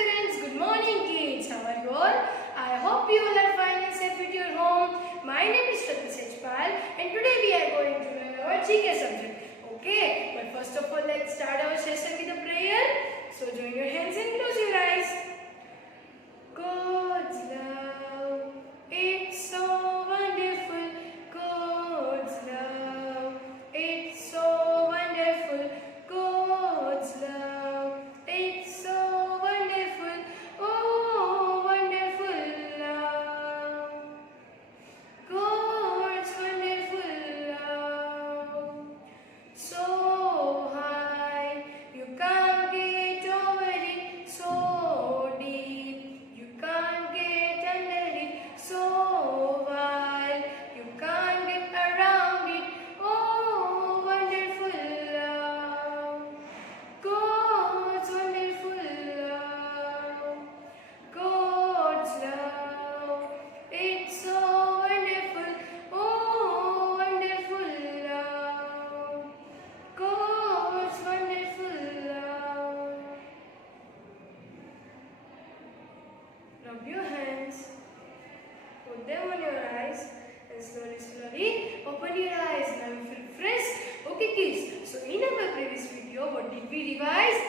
parents, good morning kids. How are you all? I hope you all are fine and safe at your home. My name is Shraddha Sejpal and today we are going to learn our GK subject. Okay, but first of all let's start our session with a prayer. So join your hands and close your eyes. God's love, it's so wonderful. God's love, it's so wonderful. God's love, it's so wonderful. Oh, wonderful love. God's wonderful love. So high, you can't get over it. So deep, you can't get under it. So wide, you can't get around it. Oh, wonderful love. God's wonderful love. God's love. It's so wonderful. Oh, wonderful love. God's wonderful love. Rub your hands. Put them on your eyes and slowly open your eyes. Now you feel fresh. Okay kids, so in our previous video what did we revise?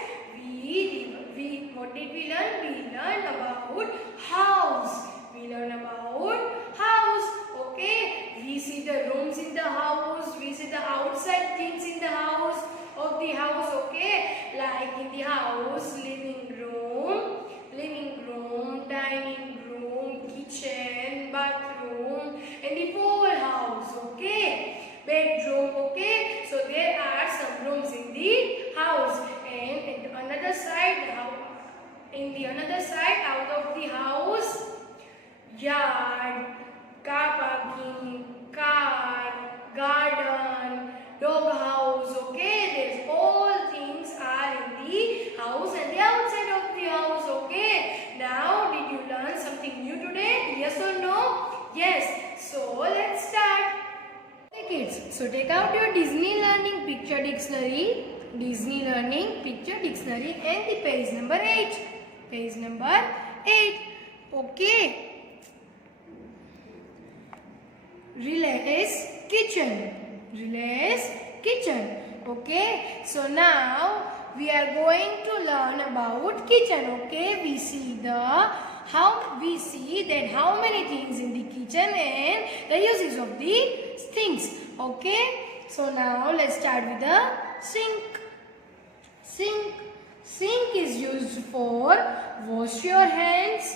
What did we learn? We learned about house. We learned about house. Okay, we see the rooms in the house. We see the outside things in the house of the house. Okay, like in the house, living room, dining room, kitchen, bathroom, and the whole house. Okay, bedroom. Okay, so there are some rooms in the house, and in the another side out of the house, yard, car parking, car, garden, dog house. Okay, there's all things are in the house and the outside of the house. Okay, now did you learn something new today? Yes or no? Yes. So let's start. Okay kids, so take out your Disney Learning Picture Dictionary. Disney Learning Picture Dictionary and the page number 8. Page number 8. Okay. Relays kitchen. Relays kitchen. Okay. So now we are going to learn about kitchen. Okay. We see that how many things in the kitchen and the uses of the things. Okay. So now let's start with the sink. Sink is used for wash your hands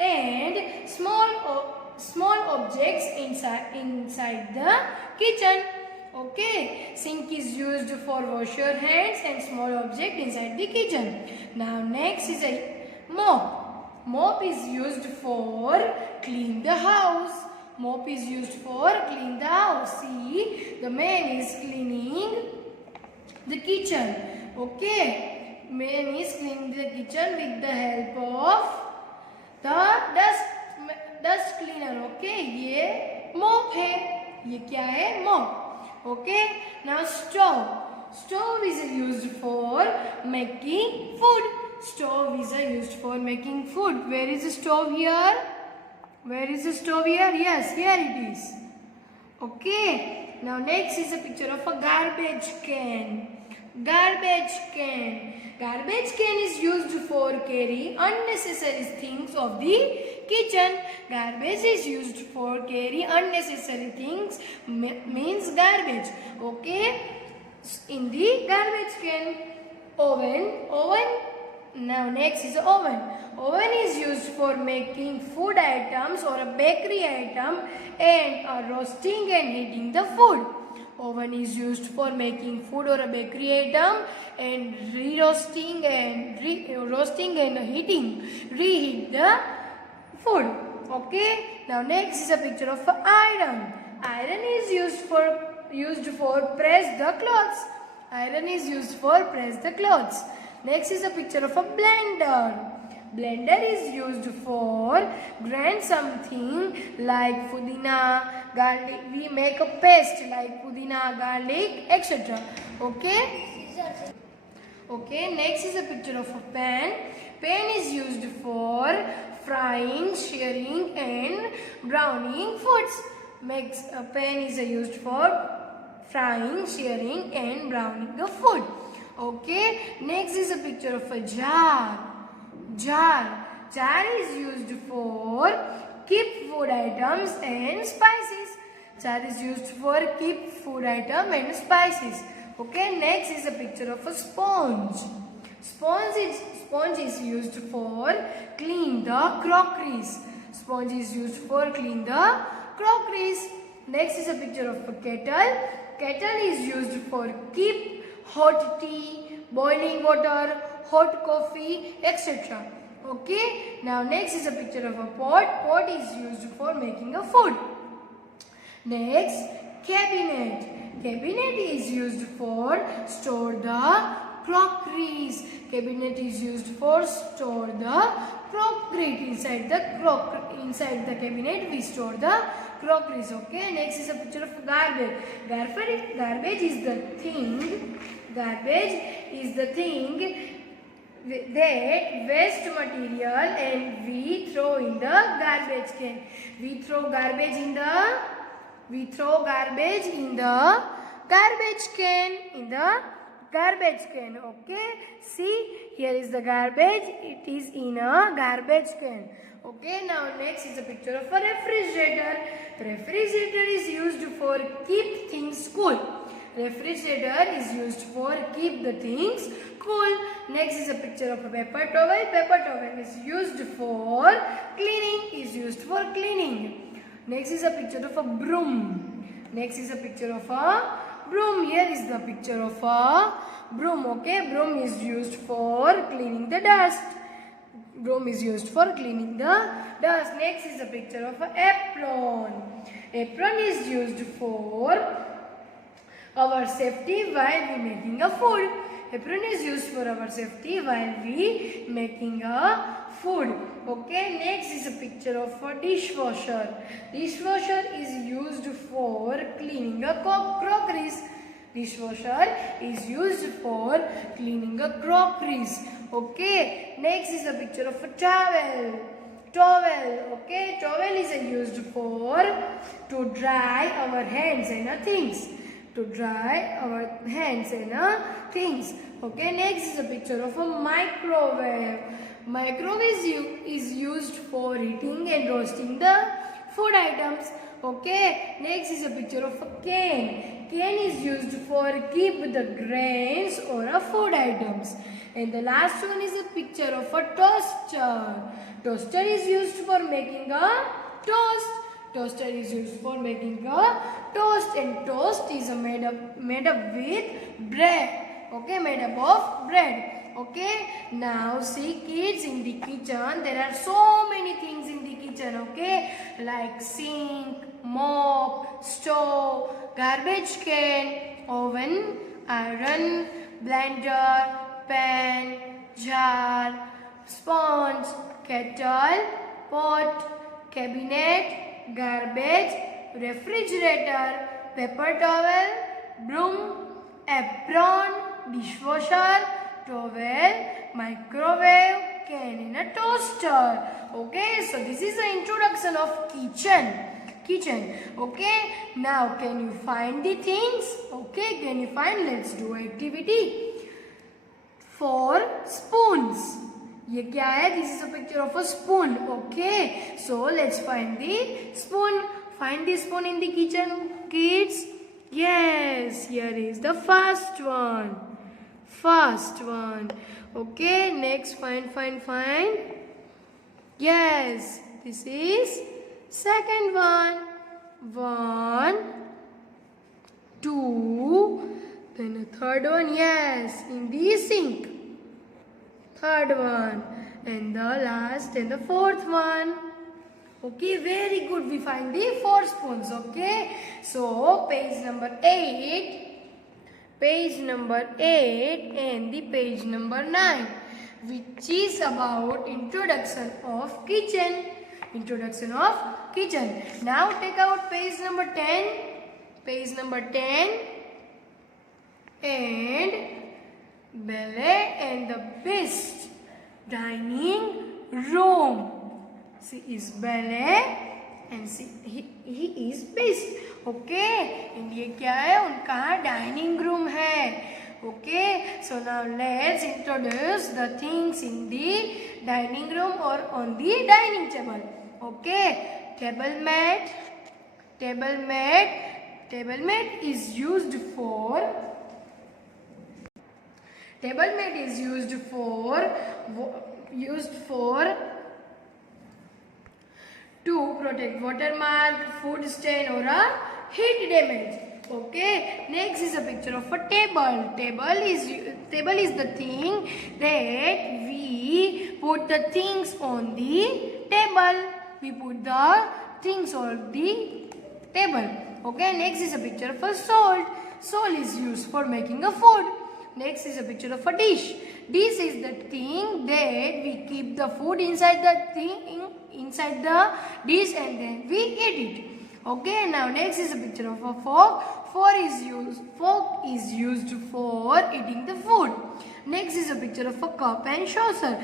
and small objects inside the kitchen. Okay, sink is used for wash your hands and small object inside the kitchen. Now next is a mop. Mop is used for clean the house. Mop is used for clean the house. See, the man is cleaning the kitchen. Okay, man is cleaning the kitchen with the help of the dust cleaner. Okay, ये mop है. ये क्या है? Mop. Okay, now stove. Stove is used for making food. Stove is used for making food. Where is the stove here? Where is the stove here? Yes, here it is. Okay, now next is a picture of a garbage can. Garbage can. Garbage can is used for carry unnecessary things of the kitchen. Garbage is used for carry unnecessary things, means garbage. Okay, in the garbage can. Oven. Now next is oven. Oven is used for making food items or a bakery item and roasting and heating the food. Oven is used for making food or a bakery item and roasting and reheat the food. Okay. Now next is a picture of an iron. Iron is used for press the clothes. Iron is used for press the clothes. Next is a picture of a blender. Blender is used for grind something like pudina, garlic. We make a paste like pudina, garlic, etc. Okay. Okay, next is a picture of a pan. Pan is used for frying, searing and browning foods. A pan is used for frying, searing and browning the food. Okay, next is a picture of a jar. Jar is used for keep food items and spices. Jar is used for keep food item and spices. Okay, next is a picture of a sponge. Sponge is used for clean the crockeries. Sponge is used for clean the crockeries. Next is a picture of a kettle. Kettle is used for keep hot tea, boiling water, hot coffee, etc. Okay, now next is a picture of a pot. Pot is used for making a food. Next, cabinet. Cabinet is used for store the crockeries. Cabinet is used for store the crockery. Inside the cabinet we store the crockeries. Okay. Next is a picture of garbage. Garbage is the thing. Garbage is the thing that waste material and we throw in the garbage can. We throw garbage in the garbage can. Okay, see, here is the garbage. It is in a garbage can. Okay, now next is a picture of a refrigerator. Refrigerator is used for keep things cool. Refrigerator is used for keep the things cool. Next is a picture of a paper towel. Paper towel is used for cleaning. Next is a picture of a broom. Here is the picture of a broom. Okay, broom is used for cleaning the dust. Next is a picture of an apron. Apron is used for our safety while we making a food. Apron is used for our safety while we making a food. Okay, next is a picture of a dishwasher. Dishwasher is used for cleaning a crockeries. Okay, next is a picture of a towel. Okay, towel is used for to dry our hands and things. Okay, next is a picture of a microwave. Microwave is used for heating and roasting the food items. Okay, next is a picture of a can. Can is used for keep the grains or food items. And the last one is a picture of a toaster. Toaster is used for making a toast. And toast is made up with bread. Okay, made up of bread. Okay, now see kids in the kitchen. There are so many things in the kitchen. Okay, like sink, mop, stove, garbage can, oven, iron, blender, pan, jar, sponge, kettle, pot, cabinet, garbage, refrigerator, paper towel, broom, apron, dishwasher, towel, microwave, can and a toaster. Okay, so this is the introduction of kitchen. Okay, now can you find the things? Okay, let's do activity. 4 spoons. ये क्या है? This is a picture of a spoon. Okay, so let's find the spoon. Find the spoon in the kitchen, kids. Yes, here is the first one. Okay, next find. Yes, this is second one. 1, 2, then a third one. Yes, in the sink. Third one, and the last and the fourth one. Okay, very good. We find the 4 spoons. Okay, so page number 8 and the page number 9, which is about introduction of kitchen. Now take out page number 10 and Belle and the Beast dining room. She is Belle and he is Beast. Okay, and ये क्या है? उनका dining room है. Okay, so now let's introduce the things in the dining room or on the dining table. Okay, table mat is used for to protect watermark, food stain or a heat damage. Okay, next is a picture of a table. Table is the thing that we put the things on the table. We put the things on the table. Okay, next is a picture of a salt. Salt is used for making a food. Next is a picture of a dish. Dish is the thing that we keep the food inside the dish and then we eat it. Okay, now next is a picture of a fork. Fork is used for eating the food. Next is a picture of a cup and saucer.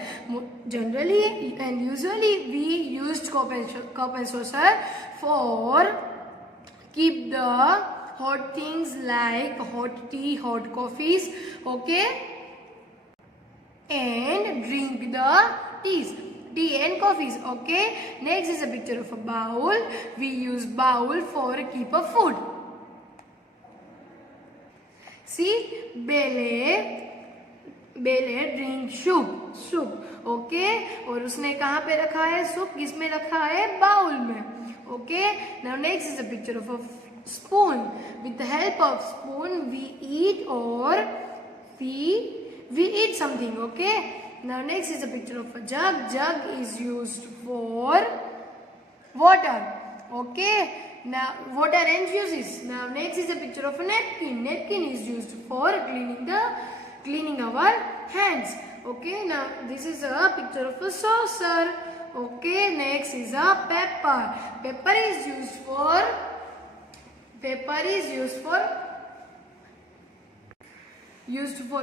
Generally and usually we used cup and saucer for keep the hot things like hot tea, hot coffees, okay, and drink the tea and coffees. Okay, next is a picture of a bowl. We use bowl for keep a food. See, Belle drink soup. Okay, और उसने कहाँ पे रखा है soup? किसमें रखा है? Bowl में. Okay, now next is a picture of a spoon. With the help of spoon we eat or we eat something. Okay, now next is a picture of a jug. Jug is used for water. Okay, now water and juices. Now next is a picture of a napkin. Napkin is used for cleaning our hands. Okay, now this is a picture of a saucer. Okay, next is a pepper. Pepper is used for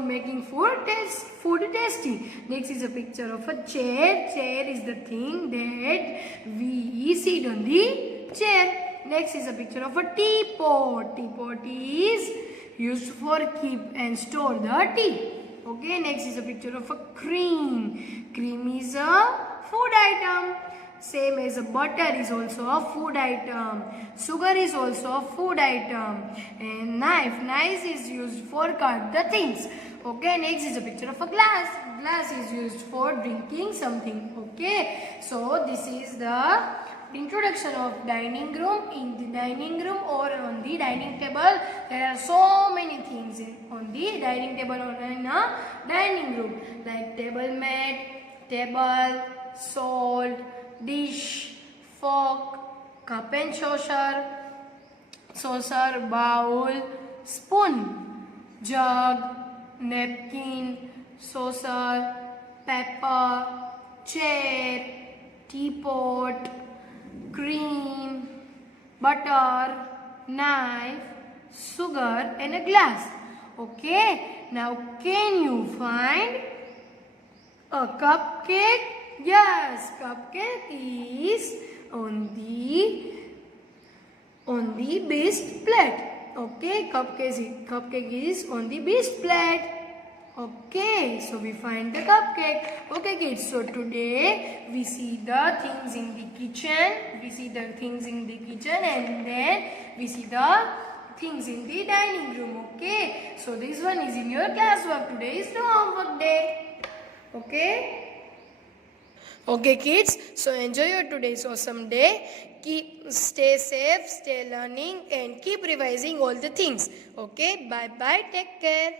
making food tasty. Next is a picture of a chair. Chair is the thing that we sit on the chair. Next is a picture of a teapot. Teapot is used for keep and store the tea. Okay, next is a picture of a cream. Cream is a food item. Same as a butter is also a food item. Sugar is also a food item. And knife is used for cut the things. Okay, next is a picture of a glass. Glass is used for drinking something. Okay, so this is the introduction of dining room. In the dining room or on the dining table, there are so many things on the dining table or in a dining room, like table mat, table, salt, dish, fork, cup and saucer, bowl, spoon, jug, napkin, saucer, pepper, chair, teapot, cream, butter, knife, sugar and a glass. Okay, now can you find a cupcake? Yes, cupcake is on the best plate. Okay, cupcake is on the best plate. Okay, so we find the cupcake. Okay kids, so today we see the things in the kitchen. And then we see the things in the dining room. Okay, so this one is in your classwork. Today is the homework day. Okay kids, so enjoy your today's awesome day. Stay safe, stay learning and keep revising all the things. Okay, bye bye, take care.